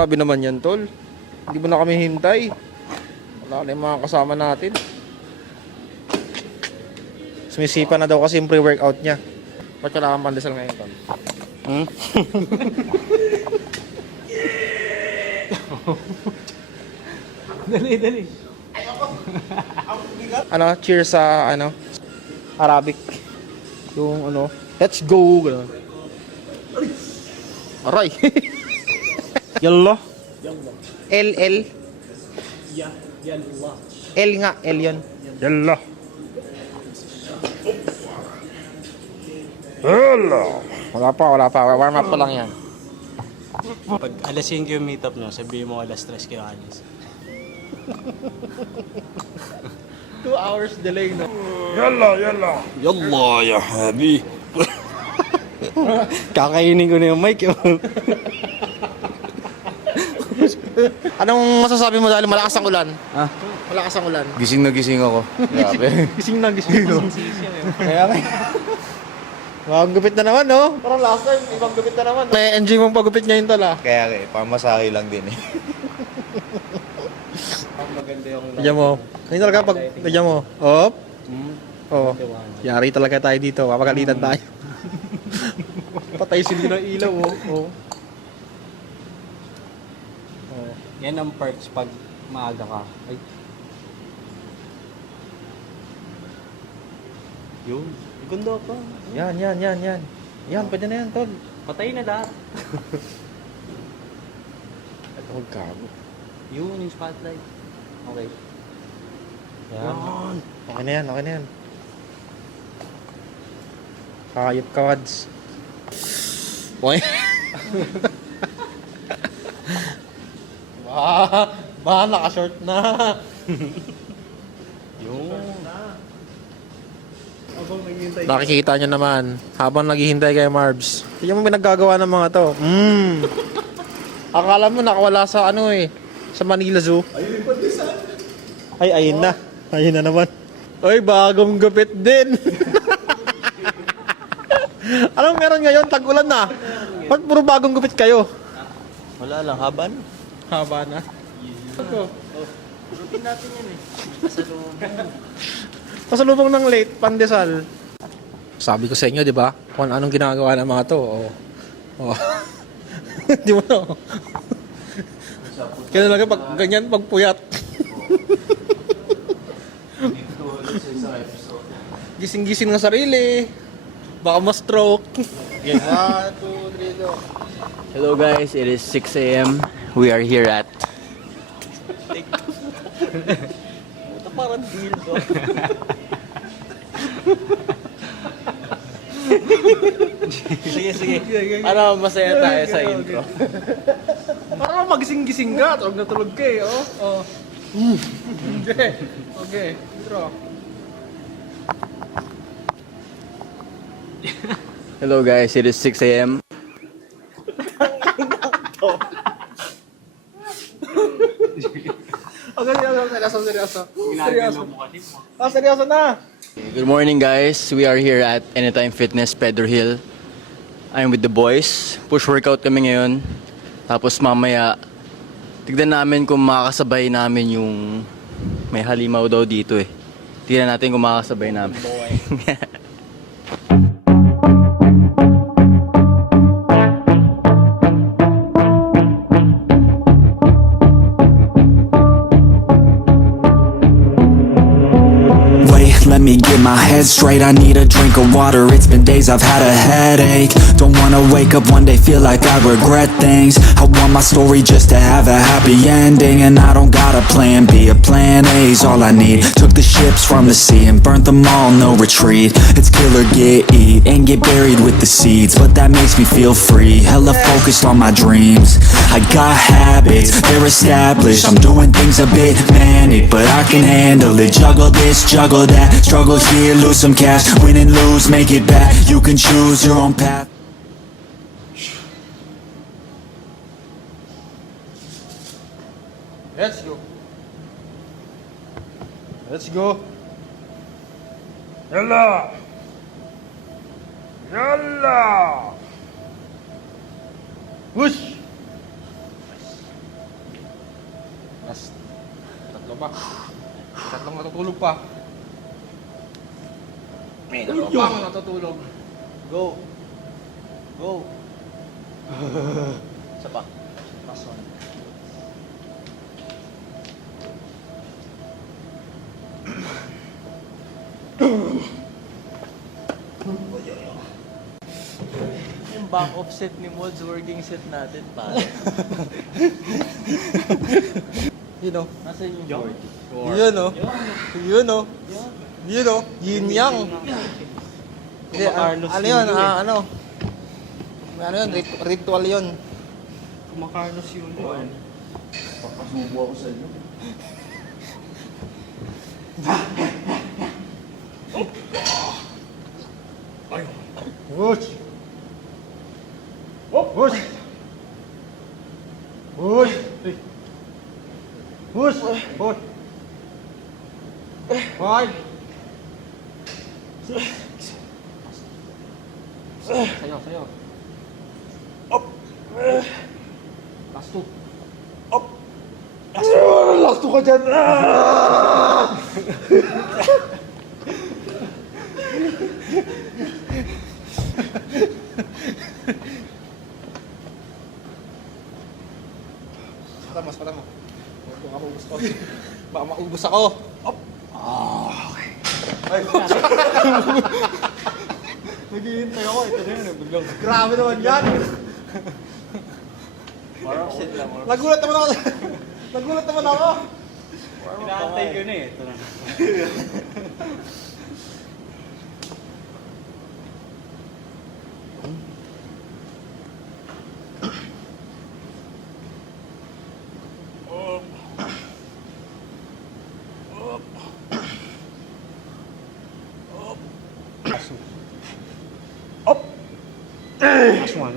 Grabe naman yan, tol. Hindi mo na kami hintay. Wala na yung mga kasama natin. Sumisipa na daw kasi yung pre-workout niya. Ba't kailangan pandesal ngayon, tol? Dali. Ano, cheers sa, Arabic. Yung, let's go. Ganun. Aray. Yalla. L. Yalla. L nga, L yun. Yalla. Wala pa. Warm up pa lang yan. Pag alas 5 yung meet up nyo, sabihin mo alas 3 kayo alis. 2 hours delay, no? Yalla ya habi. Kakainin ko na yung mic yun. Anong masasabi mo dahil malakas ang ulan? Ah, Malakas ang ulan. gising na gising ako. Grabe. Gising na. Kaya nga. Ang gupit na naman, no? Parang last time, ibang gupit na naman. Na-enjoy mong pagupit ngayon, tol, ah. Kaya pamasahe lang din eh. Maganda yung... Kaya mo. Ngayon talaga pag kaya mo. Op. Oo. Yari talaga tayo dito. Papagalitan tayo. Patay sindi ng ilaw, oh. Yan ang perks pag maaga ka. Ay. Yun. Ganda pa. Yan. Yan, pwede na yan, tol. Patay na lahat. Ito, huwag kago. Yun, yung spotlight. Okay. Yan. Okay na yan. Kakayop ka, Wads. Okay. Ba, naka-short na. Yun. Nakikita nyo naman, habang naghihintay kay Marbs. Tignan mo pinaggagawa ng mga to. Akala mo nakawala sa sa Manila Zoo. Ayun na. Ayun na naman. Ay, bagong gupit din. Anong meron ngayon? Tag-ulan na. Ba't puro bagong gupit kayo? Wala lang, haban. Haba na. Routine natin yan eh. Pasalubong ng late, pandesal. Sabi ko sa inyo, di ba? Kung anong ginagawa ng mga to. Oh. Di mo na. Kaya talaga pag ganyan, pag puyat. Gising-gising ng sarili. Baka ma-stroke. 1, 2, 3, go. Hello guys, it is 6 a.m. We are here at... Ito parang deal ko. Sige. Ano, masaya tayo sa intro. Parang magising-gising ka. Tulog na tulog ka eh. Oh. Okay. Intro. Hello guys, it is 6 a.m. Seryoso. Seryoso na. Good morning guys, we are here at Anytime Fitness, Pedro Hill. I'm with the boys. Push workout kami ngayon. Tapos mamaya, tignan namin kung makakasabay namin yung... May halimaw daw dito eh. Tignan natin kung makakasabay namin. Let me get my head straight, I need a drink of water. It's been days I've had a headache. Don't wanna wake up one day, feel like I regret things. I want my story just to have a happy ending. And I don't got a plan B, a plan A's all I need. Took the ships from the sea and burnt them all, no retreat. It's kill or get, eat, and get buried with the seeds. But that makes me feel free, hella focused on my dreams. I got habits, they're established. I'm doing things a bit manic, but I can handle it. Juggle this, juggle that. Struggle here, lose some cash. Win and lose, make it back. You can choose your own path. Let's go. Let's go. Yalla. Whoosh. pa. May nakapang natutulog. Go. Go. Isa pa. Pason. Yung back offset ni Mods working set natin, pare. You know. Nasaan yung 40? Yun o. Yun o. Yun o. Yin yang. Hindi, ano yun? Ano? Ano yun? Ritual yun. Kumakarlos yun. Papasubo ako sa inyo. Push! Oh, push! Push! Push! Push! 5 Sayo. Up! Last 2. Up! Last 2 ka dyan! Pata mo. Kung ako ubus ko. Baka maubos ako. Up! Okay. Ay, naghihintay ako. Ito na yun. Biglang. Grabe naman yan. Nagulat naman ako. Nagulat naman ako. Pinaantay ko na eh. Ito na.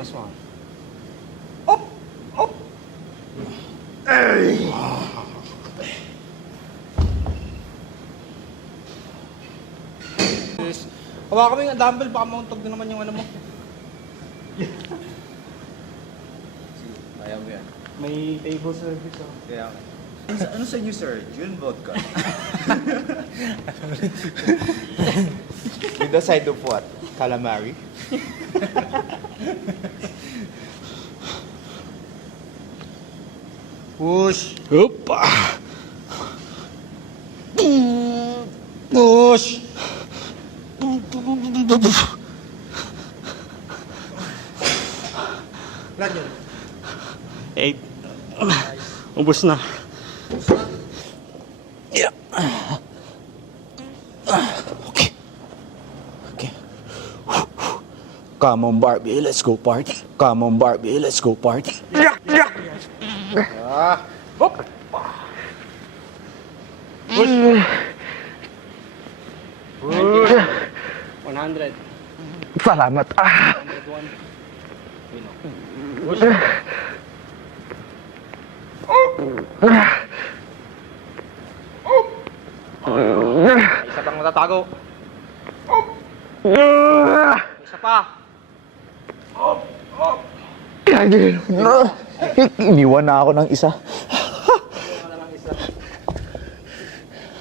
Last one. Hawa kami ng dumbbell, baka mauntog na naman yung ano mo. Kaya mo yan. May table service oh. Kaya ano sa inyo, sir? June vodka. With the side of what? Calamari? Push. Opa. Push. Ilan yun? 8. Ubus na. Yeah. Okay. Okay. Come on, Barbie, let's go party. Come on, Barbie, let's go party. Hop. Push. 100. Salamat. 101. Push. Isa pang matatago. Isa pa. Iniwan na ako ng isa.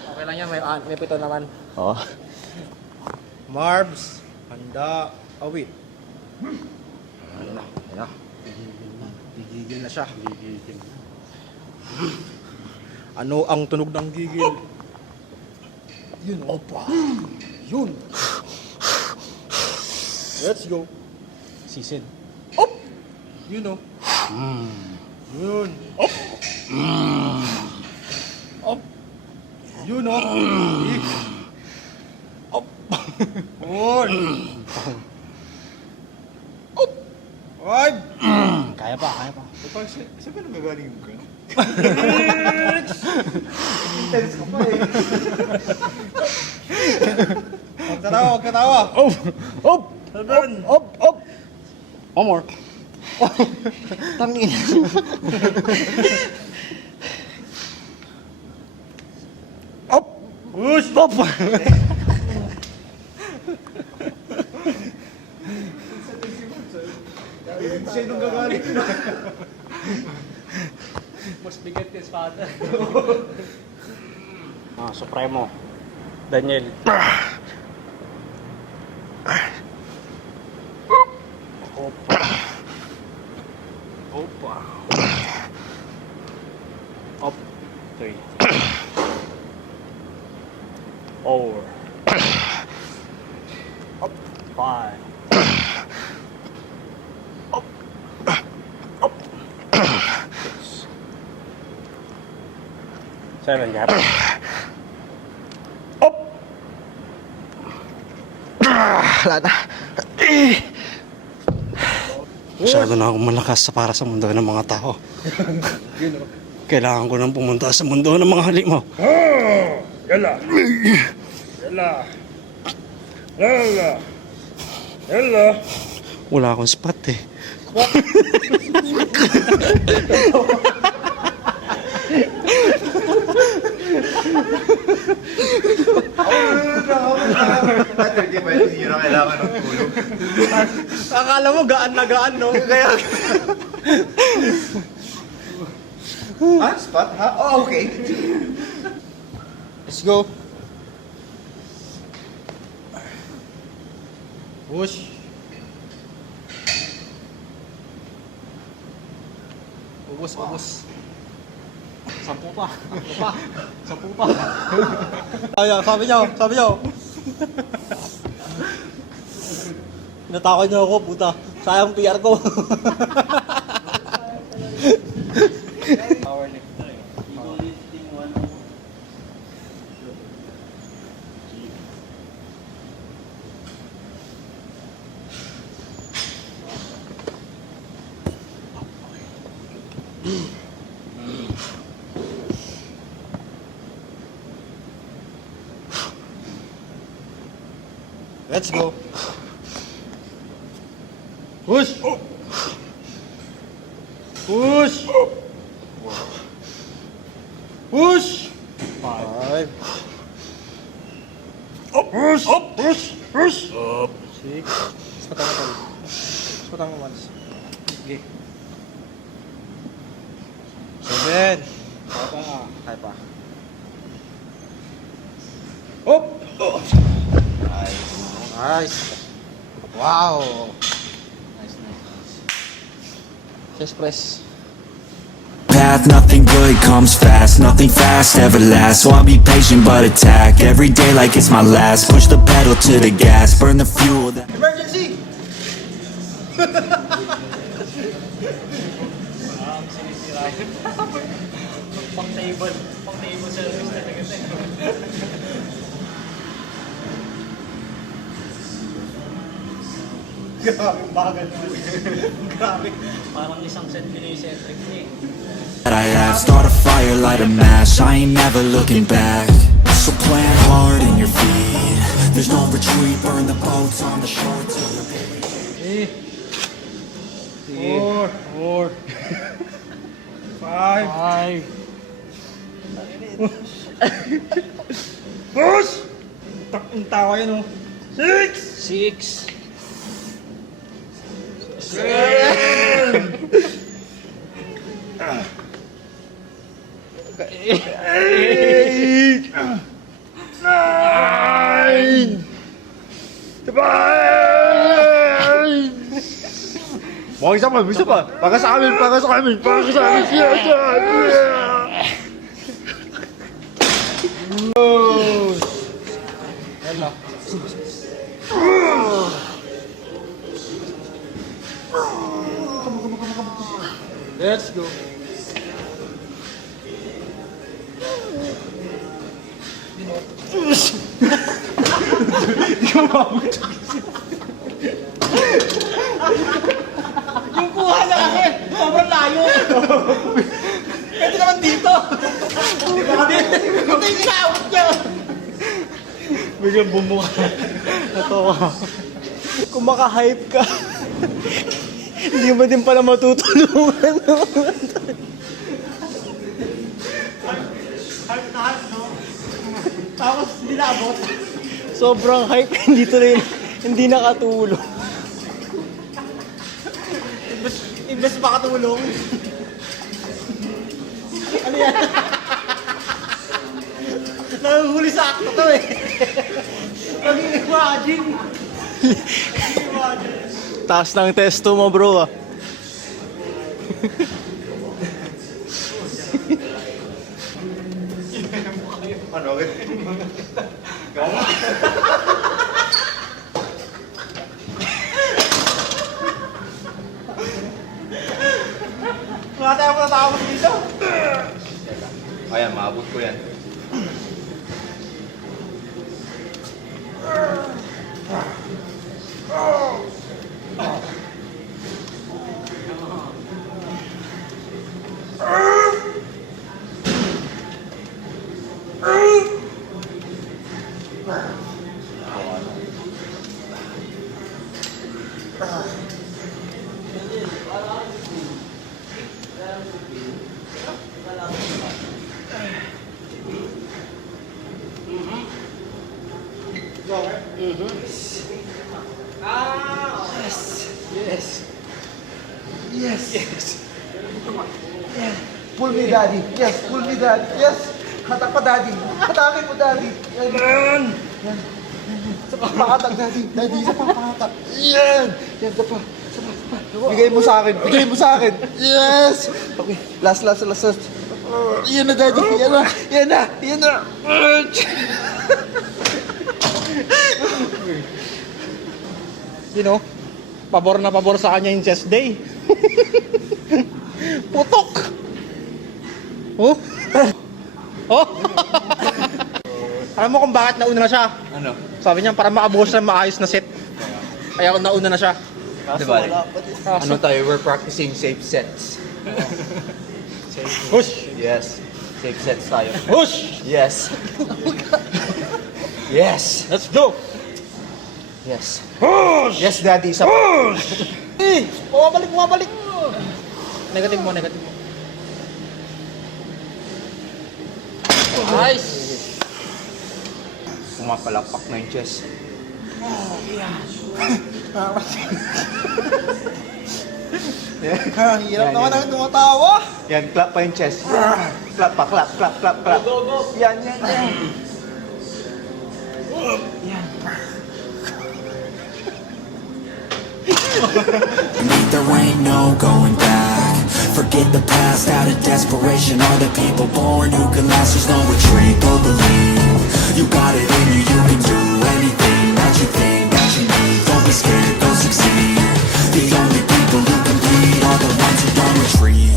Okay lang yan, may pito naman. Oh. Marbs, handa, awit. Ayun na. Gigigil na siya. Ano ang tunog ng gigil? Yun, opa. Yun. Let's go. Sisid. Op! Yun o. Yun. Op! Op! Yun o. Op! Yun. Op! Five! Kaya pa. Saan ba nagagaling yung gano'n? Intense ka pa eh. Huwag ka tawa. Op! Seven. Op! One more. Tangin. Up! Push! Up! Siya nung gagaling. Mas bigat yung espada. Supremo. Daniel. Opa. Opa. Up. 3. 4. Up. 5. Up. Up. 6. 7 ครับ Wala na. Masyado na akong malakas para sa mundo ng mga tao. Kailangan ko nang pumunta sa mundo ng mga halimaw. Yalla. Yalla. Yalla. Yalla. Wala akong spot eh. Akala mo gaan na gaan, no? Kaya... spot ha? Oh, okay. Let's go. Push. Ubus. 10 pa. 10 pa. Sabi niyo. Natakot niyo ako, puta. Sayang PR ko. Powerlifter eh. Ego lifting 1. Let's go. Push. Push. Push. 5. Push. Push. Push. 6. Patang once. Okay. 7. Kaya pa. Up. Nice. Wow. Nice. Chest press. Path, nothing good comes fast, nothing fast ever lasts. So I'll be patient but attack every day like it's my last. Push the pedal to the gas, burn the fuel that... Emergency! Pang-table service talaga tayo. Grabe bagal. Grabe. Parang isang set eccentric niya eh. that I have. Start a fire, light a match, I ain't never looking back. So plant hard in your feet, there's no retreat. Burn the boats on the shore till you're buried. 4. 5. Push. Ang tawa yan, oh. 6. 6. 8. 9. 5. Isa pa. Para sa amin. Let's go. Yung kuha na kasi, sobrang layo. Ito naman dito. Ito yung inaawat niya. Biglang bumuka. Natawa. Kung maka-hype ka, hindi mo din pala matutulungan. Tapos dinabot. Sobrang hype, hindi nakatulong. Imbes makatulong. Ano yan? Nahuhuli sa akto to eh. Pag-imagine. Taas ng testo mo, bro, ah. Wala tayong matapos dito. Ayan, maabot ko yan. Pull me, daddy. Yes, pull me, daddy. Yes. Hatak pa, daddy. Hatakin mo, daddy. Yan. Yan. Sa papahatak, daddy. Daddy, sa papahatak. Yan. Yan, sa pa. Bigay mo sa akin. Bigay mo sa akin. Yes. Okay. Last. Yan na, daddy. Yan na. Yan na. Yan na. You know, pabor na pabor sa kanya yung chest day. Putok! Oh? Oh? Alam mo kung bakit nauna na siya? Ano? Sabi niya, para makabuhos na maayos na set. Kaya nauna na siya. Diba? Ano tayo? We're practicing safe sets. Push! Yes. Safe sets tayo. Push! Yes. Yes. Let's go! Yes. Yes, daddy. Isa pa. Eh! Bumabalik! Negative mo. Nice! Pumapalakpak na yung chest. Hirap naman ang tumatawa. Yan, clap pa yung chest. Clap pa, clap. Yan. There ain't no going back. Forget the past, out of desperation are the people born who can last. There's no retreat, don't believe. You got it in you, you can do anything that you think that you need. Don't be scared, go succeed. The only people who can bleed are the ones who don't retreat.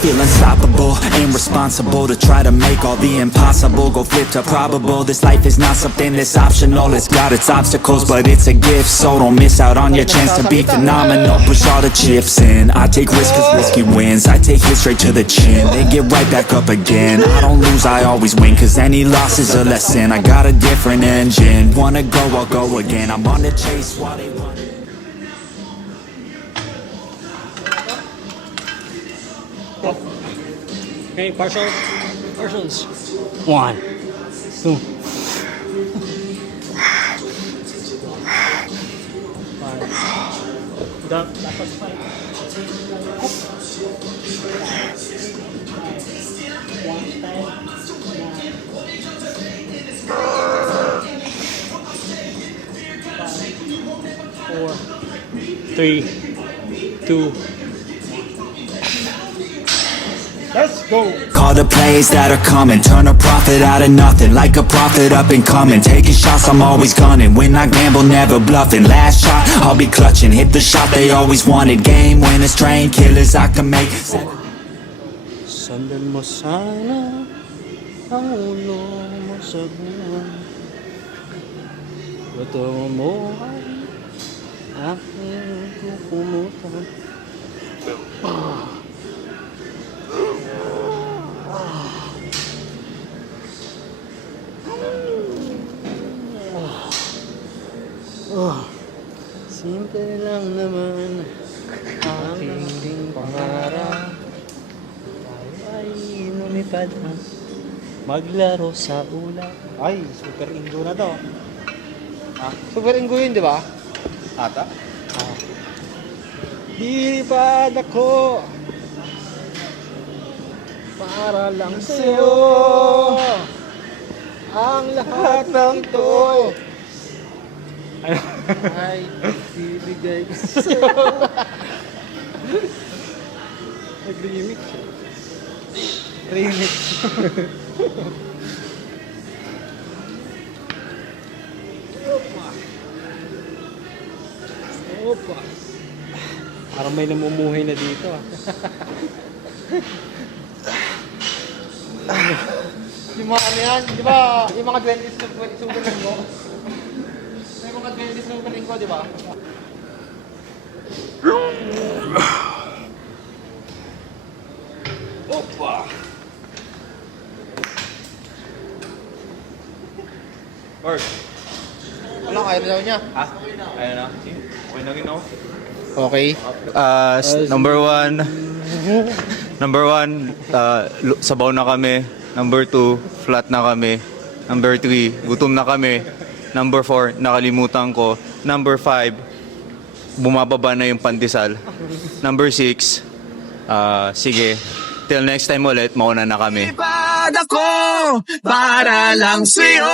Feel unstoppable, ain't responsible to try to make all the impossible go flip to probable. This life is not something that's optional, it's got its obstacles, but it's a gift. So don't miss out on your chance to be phenomenal. Push all the chips in, I take risks cause risky wins. I take it straight to the chin, then get right back up again. I don't lose, I always win, cause any loss is a lesson. I got a different engine, wanna go, I'll go again. I'm on the chase while they run. Okay, partials. 1, 2. 5. Down. That was 5. 4, 3, 2. Let's go! Call the plays that are coming, turn a profit out of nothing. Like a prophet up and coming, taking shots I'm always gunning. When I gamble, never bluffing. Last shot, I'll be clutching. Hit the shot they always wanted. Game winners, train killers, I can make. Sundan mo sana ang ulo mo sa buwan. Gusto mo ay aking kukumutan. Simple. Ito lang naman aking pangarap. Tayo ay lumipad na maglaro sa ulap. Ay, Super Ingo na to. Super Ingo yun, di ba? Ata? Lilipad ako para lang sa'yo ang lahat ng ito ay bibigay ko sa'yo. Nag-remix. Remix. Opa. Parang may namumuhay na dito ah. Yung mga ano yan, di ba? Yung mga 20s na super linggo. May mga 20s na super linggo, di ba? Or, Wala, kaya na daw niya. ha? Ayun na. Okay na ginawa. Okay. Number one, sabaw na kami. Number 2, flat na kami. Number 3, gutom na kami. Number 4, nakalimutan ko. Number 5, bumababa na yung pandesal. Number 6, sige, till next time ulit, mauna na kami. Para lang sa'yo